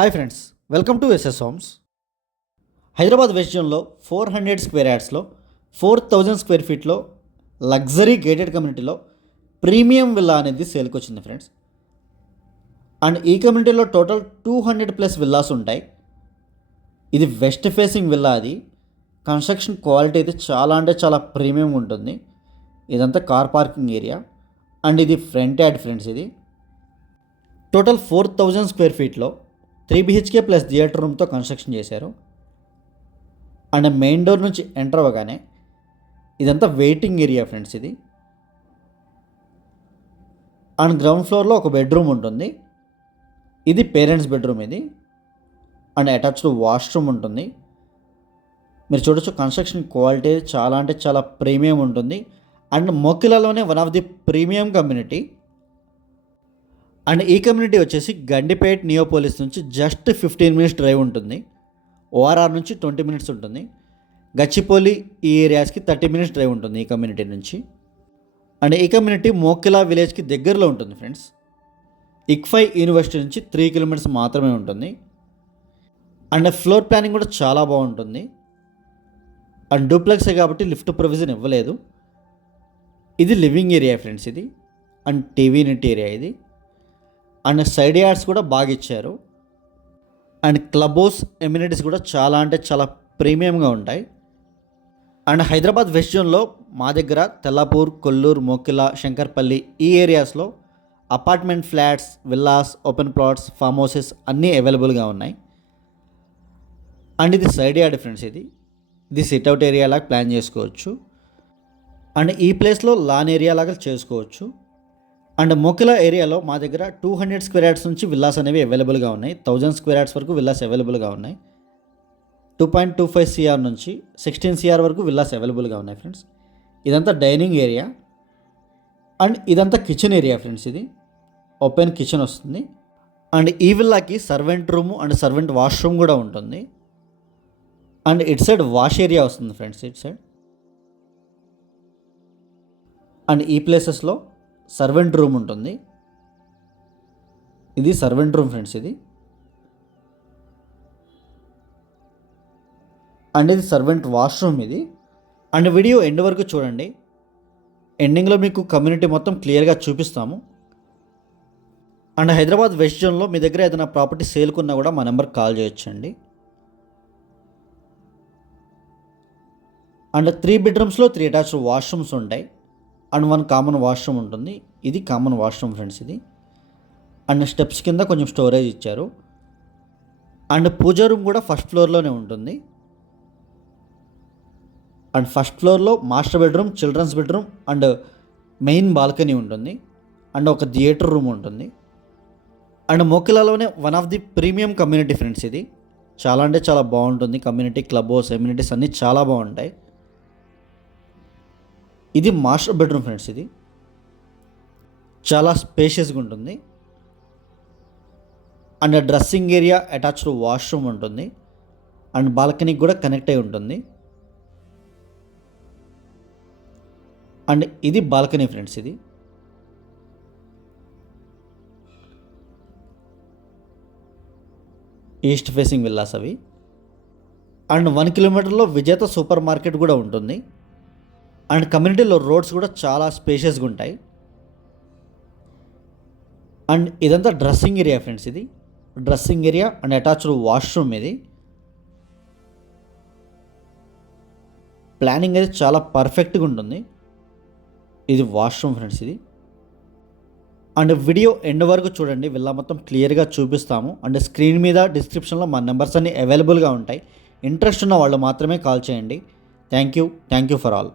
Hi friends, welcome to SS homes. Hyderabad west జోన్లో 400 square యార్డ్స్లో 4000 square ఫీట్లో లగ్జరీ గేటెడ్ కమ్యూనిటీలో ప్రీమియం విల్లా అనేది సేల్కి వచ్చింది ఫ్రెండ్స్. అండ్ ఈ కమ్యూనిటీలో టోటల్ 200+ విల్లాస్ ఉంటాయి. ఇది వెస్ట్ ఫేసింగ్ విల్లా. అది కన్స్ట్రక్షన్ క్వాలిటీ అయితే చాలా అంటే చాలా ప్రీమియం ఉంటుంది. ఇదంతా కార్ పార్కింగ్ ఏరియా అండ్ ఇది ఫ్రంట్ యార్డ్ ఫ్రెండ్స్. ఇది టోటల్ 4000 స్క్వేర్ ఫీట్లో 3 BHK ప్లస్ థియేటర్ రూమ్తో కన్స్ట్రక్షన్ చేశారు. అండ్ మెయిన్ డోర్ నుంచి ఎంటర్ అవ్వగానే ఇదంతా వెయిటింగ్ ఏరియా ఫ్రెండ్స్. ఇది అండ్ గ్రౌండ్ ఫ్లోర్లో ఒక బెడ్రూమ్ ఉంటుంది. ఇది పేరెంట్స్ బెడ్రూమ్. ఇది అండ్ అటాచ్డ్ వాష్రూమ్ ఉంటుంది. మీరు చూడొచ్చు కన్స్ట్రక్షన్ క్వాలిటీ చాలా అంటే చాలా ప్రీమియం ఉంటుంది. అండ్ మొకిలాలోనే one of the premium community. And ఈ కమ్యూనిటీ వచ్చేసి గండిపేట్ నియోపోలిస్ నుంచి జస్ట్ 15 మినిట్స్ డ్రైవ్ ఉంటుంది. ఓఆర్ఆర్ నుంచి 20 మినిట్స్ ఉంటుంది. గచ్చిపోలి ఈ ఏరియాస్కి 30 మినిట్స్ డ్రైవ్ ఉంటుంది ఈ కమ్యూనిటీ నుంచి. అండ్ ఈ కమ్యూనిటీ మోకిలా విలేజ్కి దగ్గరలో ఉంటుంది ఫ్రెండ్స్. ఇక్ఫై యూనివర్సిటీ నుంచి 3 కిలోమీటర్స్ మాత్రమే ఉంటుంది. అండ్ ఫ్లోర్ ప్లానింగ్ కూడా చాలా బాగుంటుంది. అండ్ డూప్లెక్సే కాబట్టి లిఫ్ట్ ప్రొవిజన్ ఇవ్వలేదు. ఇది లివింగ్ ఏరియా ఫ్రెండ్స్. ఇది అండ్ టీవీ యూనిట్ ఏరియా. ఇది అండ్ సైడ్ యార్డ్స్ కూడా బాగా ఇచ్చారు. అండ్ క్లబ్ హౌస్ ఎమ్యూనిటీస్ కూడా చాలా అంటే చాలా ప్రీమియంగా ఉంటాయి. అండ్ హైదరాబాద్ వెస్ట్ జోన్లో మా దగ్గర తెల్లాపూర్, కొల్లూరు, మోకిలా, శంకర్పల్లి ఈ ఏరియాస్లో apartment flats, villas, open plots, form houses అన్నీ అవైలబుల్గా ఉన్నాయి. అండ్ ఇది సైడ్ యార్డ్ ఫ్రెండ్స్. ఇది సిట్అవుట్ ఏరియా లాగా ప్లాన్ చేసుకోవచ్చు. అండ్ ఈ ప్లేస్లో లాన్ ఏరియా లాగా చేసుకోవచ్చు. అండ్ మోకిలా ఏరియాలో మా దగ్గర 200 స్క్వేర్ యార్డ్స్ నుంచి విల్లాస్ అనేవి అవైలబుల్గా ఉన్నాయి. 1000 స్క్వేర్ యార్డ్స్ వరకు విల్లాస్ అవైలబుల్గా ఉన్నాయి. 2.25 CR నుంచి 16 CR వరకు విల్లాస్ అవైలబుల్గా ఉన్నాయి ఫ్రెండ్స్. ఇదంతా డైనింగ్ ఏరియా అండ్ ఇదంతా కిచెన్ ఏరియా ఫ్రెండ్స్. ఇది ఓపెన్ కిచెన్ వస్తుంది. అండ్ ఈ విల్లాకి servant room and servant washroom కూడా ఉంటుంది. And it side wash area వస్తుంది ఫ్రెండ్స్. ఇట్ సైడ్ అండ్ ఈ ప్లేసెస్లో సర్వెంట్ రూమ్ ఉంటుంది. ఇది సర్వెంట్ రూమ్ ఫ్రెండ్స్. ఇది అండ్ ఇది సర్వెంట్ వాష్రూమ్. ఇది అండ్ వీడియో ఎండ్ వరకు చూడండి. ఎండింగ్లో మీకు కమ్యూనిటీ మొత్తం క్లియర్గా చూపిస్తాము. అండ్ హైదరాబాద్ వెస్ట్ జోన్లో మీ దగ్గర ఏదైనా ప్రాపర్టీ సేల్కున్నా కూడా మా నెంబర్కి కాల్ చేయొచ్చండి. అండ్ 3 బెడ్రూమ్స్లో 3 అటాచ్డ్ వాష్రూమ్స్ ఉంటాయి. అండ్ 1 కామన్ వాష్రూమ్ ఉంటుంది. ఇది కామన్ వాష్రూమ్ ఫ్రెండ్స్. ఇది అండ్ స్టెప్స్ కింద కొంచెం స్టోరేజ్ ఇచ్చారు. అండ్ పూజా రూమ్ కూడా ఫస్ట్ ఫ్లోర్లోనే ఉంటుంది. అండ్ ఫస్ట్ ఫ్లోర్లో master bedroom, children's bedroom and main balcony ఉంటుంది. అండ్ ఒక థియేటర్ రూమ్ ఉంటుంది. అండ్ మోకిలాలోనే one of the premium community friends. ఇది చాలా అంటే చాలా బాగుంటుంది కమ్యూనిటీ. క్లబ్ హౌస్ ఎమ్యూనిటీస్ అన్నీ చాలా బాగుంటాయి. ఇది మాస్టర్ బెడ్రూమ్ ఫ్రెండ్స్. ఇది చాలా స్పేషియస్గా ఉంటుంది. And dressing area, attached washroom ఉంటుంది. అండ్ బాల్కనీకి కూడా కనెక్ట్ అయి ఉంటుంది. అండ్ ఇది బాల్కనీ ఫ్రెండ్స్. ఇది ఈస్ట్ ఫేసింగ్ విల్లాస్ అవి. అండ్ 1 కిలోమీటర్లో విజేత సూపర్ మార్కెట్ కూడా ఉంటుంది. అండ్ కమ్యూనిటీలో రోడ్స్ కూడా చాలా స్పేషియస్గా ఉంటాయి. అండ్ ఇదంతా డ్రెస్సింగ్ ఏరియా ఫ్రెండ్స్. ఇది dressing area and attached washroom. ఇది ప్లానింగ్ అయితే చాలా పర్ఫెక్ట్గా ఉంటుంది. ఇది వాష్రూమ్ ఫ్రెండ్స్. ఇది అండ్ వీడియో ఎండ్ వరకు చూడండి. విల్లా మొత్తం క్లియర్గా చూపిస్తాము. అండ్ స్క్రీన్ మీద డిస్క్రిప్షన్లో మా నెంబర్స్ అన్నీ అవైలబుల్గా ఉంటాయి. ఇంట్రెస్ట్ ఉన్న వాళ్ళు మాత్రమే కాల్ చేయండి. Thank you for all.